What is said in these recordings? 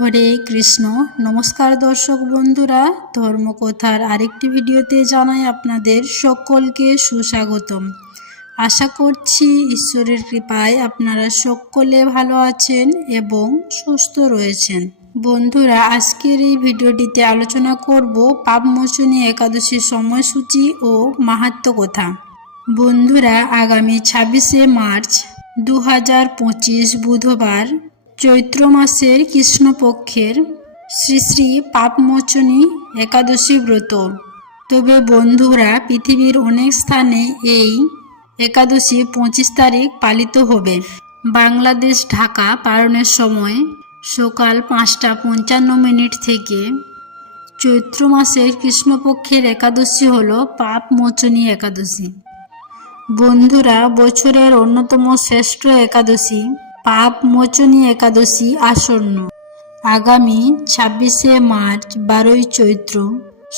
হরে কৃষ্ণ। নমস্কার দর্শক বন্ধুরা, ধর্মকথার আরেকটি ভিডিওতে জানাই আপনাদের সকলকে সুস্বাগতম। আশা করছি ঈশ্বরের কৃপায় আপনারা সকলে ভালো আছেন এবং সুস্থ রয়েছেন। বন্ধুরা, আজকের এই ভিডিওটিতে আলোচনা করব পাপমোচনী একাদশীর সময়সূচি ও মাহাত্ম কথা। বন্ধুরা, আগামী ছাব্বিশে মার্চ দু হাজার পঁচিশ বুধবার চৈত্র মাসের কৃষ্ণপক্ষের শ্রী শ্রী পাপমোচনী একাদশী ব্রত। তবে বন্ধুরা, পৃথিবীর অনেক স্থানে এই একাদশী পঁচিশ তারিখ পালিত হবে। বাংলাদেশ, ঢাকা পালনের সময় সকাল পাঁচটা পঞ্চান্ন মিনিট থেকে চৈত্র মাসের কৃষ্ণপক্ষের একাদশী হল পাপমোচনী একাদশী। বন্ধুরা, বছরের অন্যতম শ্রেষ্ঠ একাদশী পাপ মোচনী একাদশী আসন্ন। আগামী ছাব্বিশে মার্চ বারোই চৈত্র।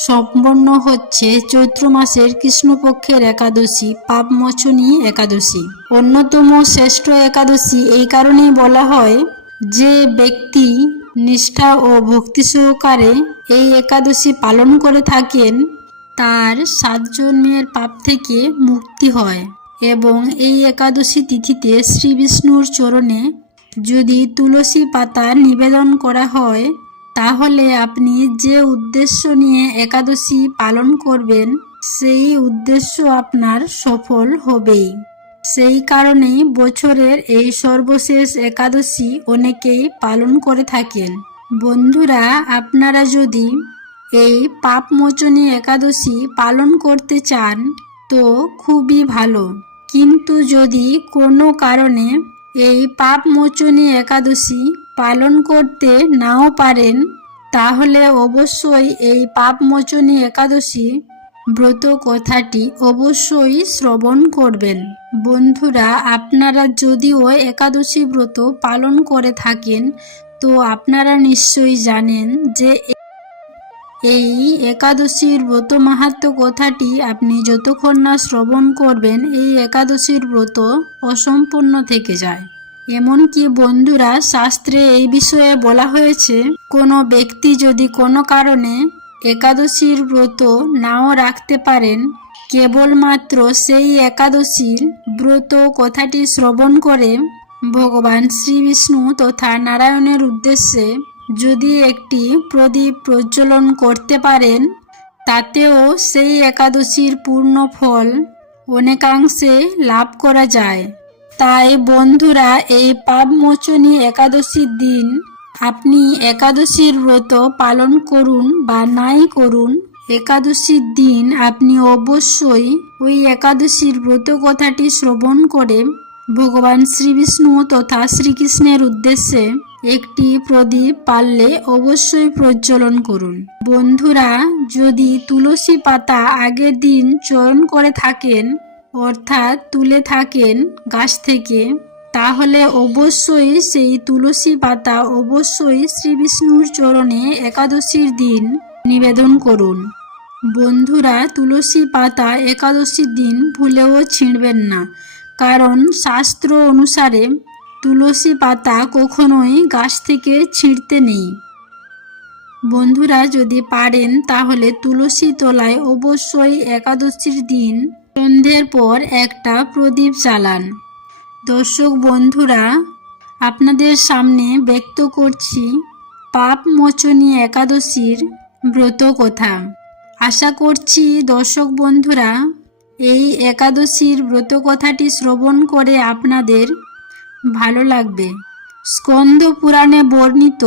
সম্পন্ন হচ্ছে চৈত্র মাসের কৃষ্ণপক্ষের একাদশী পাপমোচনী একাদশী। অন্যতম শ্রেষ্ঠ একাদশী এই কারণেই বলা হয় যে ব্যক্তি নিষ্ঠা ও ভক্তি সহকারে এই একাদশী পালন করে থাকেন, তার সাত জন্মের পাপ থেকে মুক্তি হয়। এবং এই একাদশী তিথিতে শ্রী বিষ্ণুর চরণে যদি তুলসী পাতা নিবেদন করা হয়, তাহলে আপনি যে উদ্দেশ্য নিয়ে একাদশী পালন করবেন, সেই উদ্দেশ্য আপনার সফল হবেই। সেই কারণেই বছরের এই সর্বশেষ একাদশী অনেকেই পালন করে থাকেন। বন্ধুরা, আপনারা যদি এই পাপমোচনী একাদশী পালন করতে চান তো খুবই ভালো। কিন্তু যদি কোনো কারণে এই পাপমোচনী একাদশী পালন করতে নাও পারেন, তাহলে অবশ্যই এই পাপমোচনী একাদশী ব্রত কথাটি অবশ্যই শ্রবণ করবেন। বন্ধুরা, আপনারা যদিও একাদশী ব্রত পালন করে থাকেন, তো আপনারা নিশ্চয়ই জানেন যে এই একাদশীর ব্রত মাহাত্ম কথাটি আপনি যতক্ষণ না শ্রবণ করবেন, এই একাদশীর ব্রত অসম্পূর্ণ থেকে যায়। এমনকি বন্ধুরা শাস্ত্রে এই বিষয়ে বলা হয়েছে, কোনো ব্যক্তি যদি কোনো কারণে একাদশীর ব্রত নাও রাখতে পারেন, কেবলমাত্র সেই একাদশীর ব্রত কথাটি শ্রবণ করে ভগবান শ্রী বিষ্ণু তথা নারায়ণের উদ্দেশ্যে যদি একটি প্রদীপ প্রজ্বলন করতে পারেন, তাতেও সেই একাদশীর পূর্ণ ফল অনেকাংশে লাভ করা যায়। তাই বন্ধুরা, এই পাপমোচনী একাদশীর দিন আপনি একাদশীর ব্রত পালন করুন বা নাই করুন, একাদশীর দিন আপনি অবশ্যই ওই একাদশীর ব্রত কথাটি শ্রবণ করে ভগবান শ্রীবিষ্ণু তথা শ্রীকৃষ্ণের উদ্দেশ্যে একটি প্রদীপ পারলে অবশ্যই প্রজ্বলন করুন। বন্ধুরা, যদি তুলসী পাতা আগের দিন চয়ন করে থাকেন, অর্থাৎ তুলে থাকেন গাছ থেকে, তাহলে অবশ্যই সেই তুলসী পাতা অবশ্যই শ্রীবিষ্ণুর চরণে একাদশীর দিন নিবেদন করুন। বন্ধুরা, তুলসী পাতা একাদশীর দিন ভুলেও ছিঁড়বেন না। কারণ শাস্ত্র অনুসারে তুলসী পাতা কখনোই গাছ থেকে ছিঁড়তে নেই। বন্ধুরা যদি পারেন, তাহলে তুলসী তলায় অবশ্যই একাদশীর দিন সন্ধ্যের পর একটা প্রদীপ জ্বালান। দর্শক বন্ধুরা, আপনাদের সামনে ব্যক্ত করছি পাপ মোচনী একাদশীর ব্রত কথা আশা করছি দর্শক বন্ধুরা এই একাদশীর ব্রত কথাটি শ্রবণ করে আপনাদের ভালো লাগবে। স্কন্দ পুরাণে বর্ণিত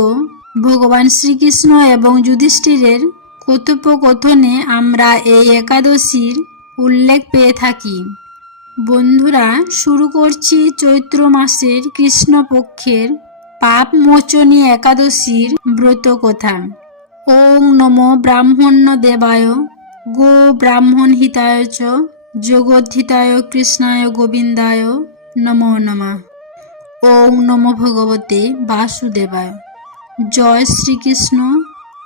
ভগবান শ্রীকৃষ্ণ এবং যুধিষ্ঠিরের কথোপকথনে আমরা এই একাদশীর উল্লেখ পেয়ে থাকি। বন্ধুরা, শুরু করছি চৈত্র মাসের কৃষ্ণপক্ষের পাপ মোচনী একাদশীর ব্রত কথা ওং নম ব্রাহ্মণ্য দেবায় গো ব্রাহ্মণ হিতায় জগদ্ধিতায় কৃষ্ণায় গোবিন্দায় নমো নমা। ওম নম ভগবতে বাসুদেবায়। জয় শ্রীকৃষ্ণ।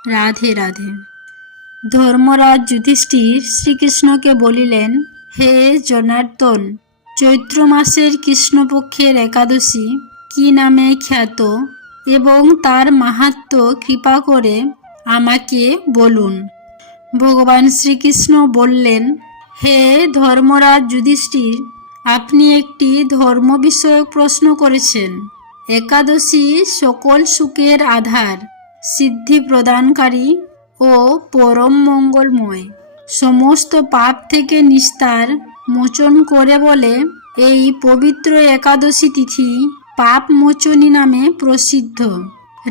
রাধে রাধে। ধর্মরাজ যুধিষ্ঠির শ্রীকৃষ্ণকে বলিলেন, হে জনার্দন, চৈত্র মাসের কৃষ্ণপক্ষের একাদশী কি নামে খ্যাত এবং তার মাহাত্ম কৃপা করে আমাকে বলুন? ভগবান শ্রীকৃষ্ণ বললেন হে ধর্মরাজ যুধিষ্ঠির, আপনি একটি ধর্ম বিষয়ক প্রশ্ন করেছেন। একাদশী সকল সুখের আধার, সিদ্ধি প্রদানকারী ও পরম মঙ্গলময়। সমস্ত পাপ থেকে নিস্তার মোচন করে বলে এই পবিত্র একাদশী তিথি পাপ মোচনী নামে প্রসিদ্ধ।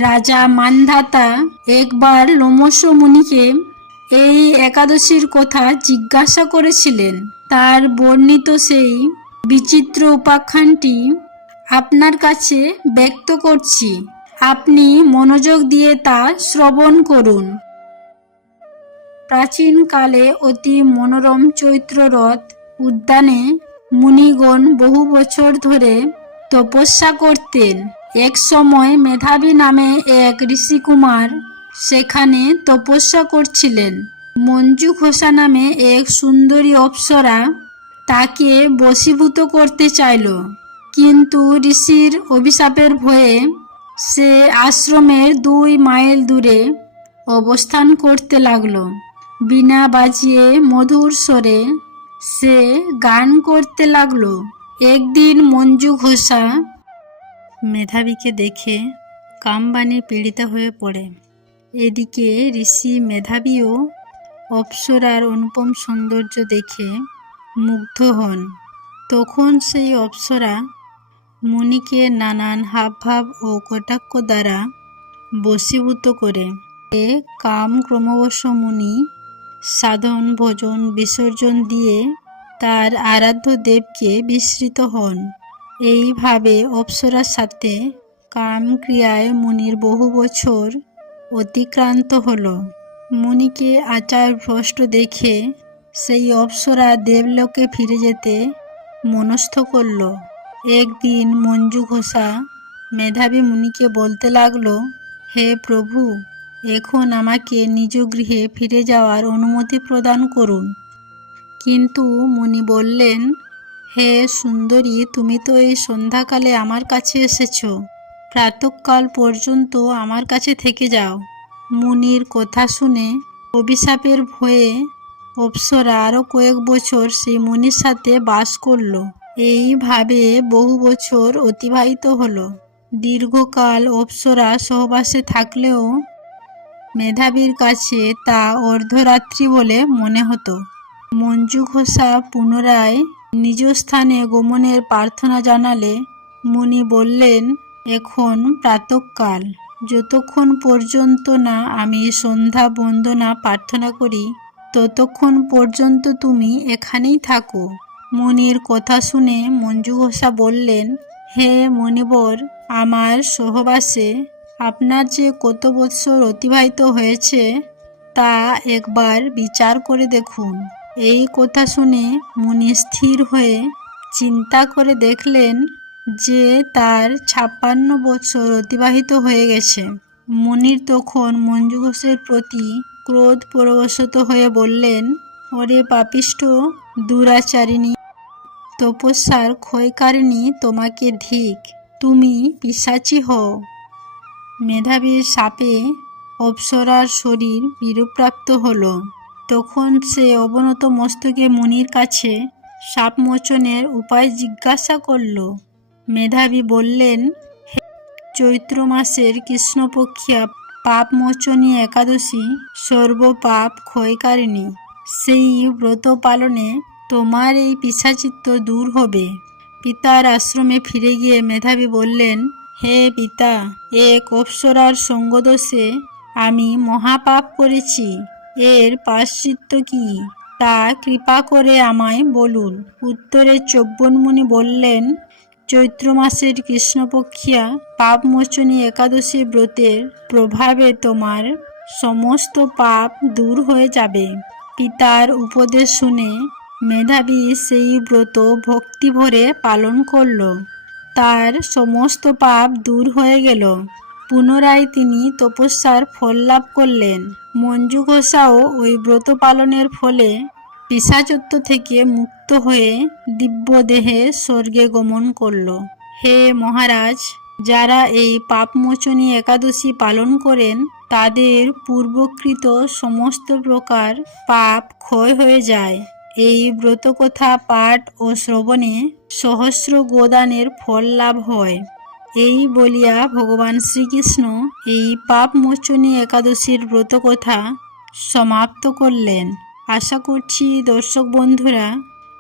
রাজা মানধাতা একবার লোমস মুনিকে এই একাদশীর কথা জিজ্ঞাসা করেছিলেন। তার বর্ণিত সেই বিচিত্র উপাখ্যানটি আপনার কাছে ব্যক্ত করছি। আপনি মনোযোগ দিয়ে তা শ্রবণ করুন। প্রাচীনকালে অতি মনোরম চৈত্ররথ উদ্যানে মুনিগণ বহু বছর ধরে তপস্যা করতেন। এক সময় মেধাবী নামে এক ঋষিকুমার সেখানে তপস্যা করছিলেন। মঞ্জু ঘোষা নামে এক সুন্দরী অপ্সরা তাকে বশীভূত করতে চাইল। কিন্তু ঋষির অভিশাপের ভয়ে সে আশ্রমের দুই মাইল দূরে অবস্থান করতে লাগল। বিনা বাজিয়ে মধুর স্বরে সে গান করতে লাগল। একদিন মঞ্জু ঘোষা মেধাবীকে দেখে কামবাণী পীড়িত হয়ে পড়ে। এদিকে ঋষি মেধাবীও অপ্সরার অনুপম সৌন্দর্য দেখে মুগ্ধ হন। তখন সেই অপ্সরা মুনিকে নানান হাবভাব ও কটাক্ষ দ্বারা বশীভূত করে। এ কাম ক্রমবশ মুনি সাধন, ভোজন, বিসর্জন দিয়ে তার আরাধ্য দেবকে বিস্মৃত হন। এইভাবে অপ্সরার সাথে কাম ক্রিয়ায় মুনির বহু বছর অতিক্রান্ত হল। মুনিকে আচার ভ্রষ্ট দেখে সেই অপ্সরা দেবলোকে ফিরে যেতে মনস্থ করল। একদিন মঞ্জু ঘোষা মেধাবী মুনিকে বলতে লাগল, হে প্রভু, এখন আমাকে নিজ গৃহে ফিরে যাওয়ার অনুমতি প্রদান করুন। কিন্তু মুনি বললেন, হে সুন্দরী, তুমি তো এই সন্ধ্যাকালে আমার কাছে এসেছ। প্রাতকাল পর্যন্ত আমার কাছে থেকে যাও। মুনির কথা শুনে অভিশাপের ভয়ে অপ্সরা আরও কয়েক বছর সেই মুনির সাথে বাস করল। এইভাবে বহু বছর অতিবাহিত হলো। দীর্ঘকাল অপ্সরা সহবাসে থাকলেও মেধাবীর কাছে তা অর্ধরাত্রি বলে মনে হতো। মঞ্জু ঘোষা পুনরায় নিজ স্থানে গমনের প্রার্থনা জানালে মুনি বললেন এখন প্রাতকাল। যতক্ষণ পর্যন্ত না আমি সন্ধ্যা বন্দনা প্রার্থনা করি, ততক্ষণ পর্যন্ত তুমি এখানেই থাকো। মুনির কথা শুনে মঞ্জু ঘোষা বললেন, হে মণিবর, আমার সহবাসে আপনার যে কত বৎসর অতিবাহিত হয়েছে, তা একবার বিচার করে দেখুন। এই কথা শুনে মুনি স্থির হয়ে চিন্তা করে দেখলেন যে তার ছাপ্পান্ন বৎসর অতিবাহিত হয়ে গেছে। মনির তখন মঞ্জু ঘোষের প্রতি ক্রোধ পরবশত হয়ে বললেন, ওরে পাপিষ্ট দুরাচারিণী, তপস্যার ক্ষয়কারিণী তোমাকে ধিক, তুমি পিসাচি হও। মেধাবীর সাপে অপ্সরার শরীর বিরূপপ্রাপ্ত হল। তখন সে অবনত মস্তকে মুনির কাছে সাপমোচনের উপায় জিজ্ঞাসা করল মেধাবী বললেন চৈত্র মাসের কৃষ্ণপক্ষিয়া, পাপমোচনী একাদশী সর্বপাপ ক্ষয়কারিণী। সেই ব্রত পালনে তোমার এই পিসাচিত্ত দূর হবে। পিতার আশ্রমে ফিরে গিয়ে মেধাবী বললেন, হে পিতা এক অপ্সরার সঙ্গদোষে আমি মহাপাপ করেছি। এর পাশ্চিত্য কি? তা কৃপা করে আমায় বলুন। উত্তরে চব্বনমুনি বললেন চৈত্র মাসের কৃষ্ণপক্ষিয়া পাপমোচনী একাদশী ব্রতের প্রভাবে তোমার সমস্ত পাপ দূর হয়ে যাবে। পিতার উপদেশ শুনে মেধাবী সেই ব্রত ভক্তি ভরে পালন করল। তার সমস্ত পাপ দূর হয়ে গেল। পুনরায় তিনি তপস্যার ফল লাভ করলেন। মঞ্জু ঘোষাও ওই ব্রত পালনের ফলে পিসাচত্ব থেকে মুক্ত হয়ে দিব্য দেহে স্বর্গে গমন করল। হে মহারাজ, যারা এই পাপমোচনী একাদশী পালন করেন, তাদের পূর্বকৃত সমস্ত প্রকার পাপ ক্ষয় হয়ে যায়। এই ব্রতকথা পাঠ ও শ্রবণে সহস্র গোদানের ফল লাভ হয়। এই বলিয়া ভগবান শ্রীকৃষ্ণ এই পাপমোচনী একাদশীর ব্রতকথা সমাপ্ত করলেন। আশা করছি দর্শক বন্ধুরা,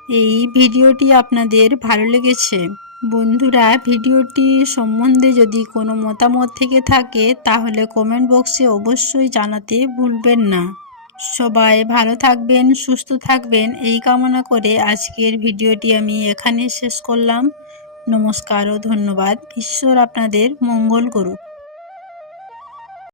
এই ভিডিওটি আপনাদের ভালো লেগেছে। বন্ধুরা, ভিডিওটি সম্বন্ধে যদি কোনো মতামত থেকে থাকে, তাহলে কমেন্ট বক্সে অবশ্যই জানাতে ভুলবেন না। সবাই ভালো থাকবেন, সুস্থ থাকবেন, এই কামনা করে আজকের ভিডিওটি আমি এখানে শেষ করলাম। নমস্কার ও ধন্যবাদ। ঈশ্বর আপনাদের মঙ্গল করুক।